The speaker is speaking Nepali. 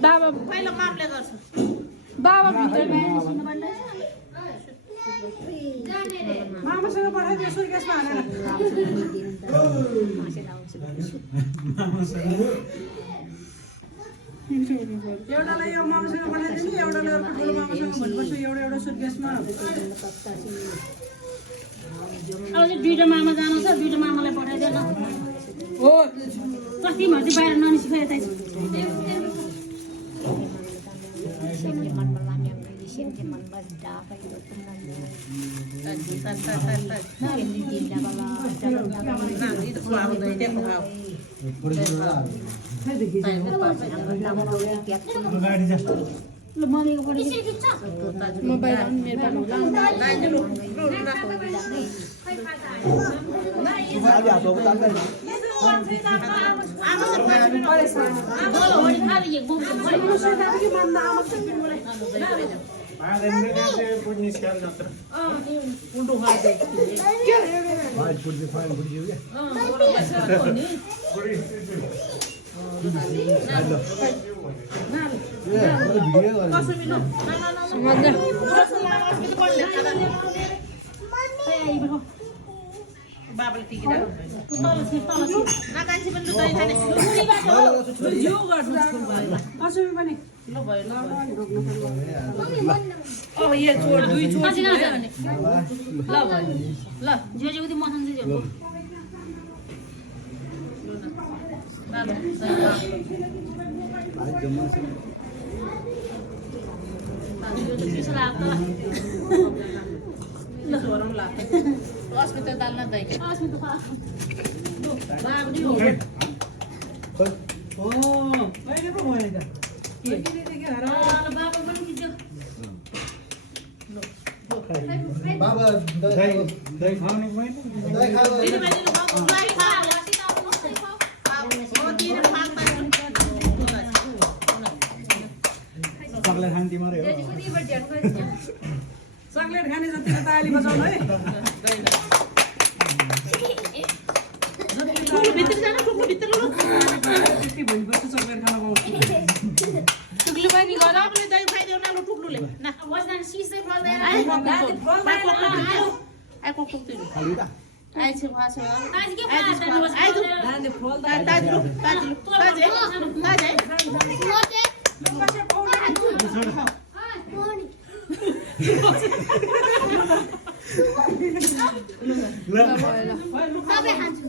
बाबा पहिलो मापले गर्छ बाबा मामासँग पठाइदियो सुर्केशमा हालेर एउटालाई यो मामासँग पठाइदिनु एउटालाई अर्को ठुलो मामासँग भन्नुपर्छ एउटा एउटा सुर्केशमा अब दुईटा मामा जानु छ दुईटा मामालाई पठाइदिएन हो कति मर्जी बाहिर ननिस्कियो यतै बाबाले टिकिरा नकान्छी पनि दही खाने यो गर्छु असुमी पनि ल भयो ल अब यो छोड दुई छोड ल भयो ल जे जे उति मसन जे हो अस्मिता दाल न दही अस्मिता बाबुनी हो ओ अहिले पो भयो त के बाबा पनि किच्यो बाबा दही खाने पनि दही खाऊ चक्लेट खाने तिमीहरू हो चक्लेट खाने जति ताली बजाउनु है भित्र जान टुक्लु भित्र लु त्यति भोलिपर्सि चक्लेट खान पाउँछु टुक्लु पनि गर पनि दही खाइदेऊ न लु टुक्लुले न वजन सिस्दै पर्दैन आइ कोक कोक दिनु आइ छ भाछ आज के आज आइ दु दाले फल ताजु ताजु ताजे ताजे लोटे कसै पाउनु ल सबै हान्छ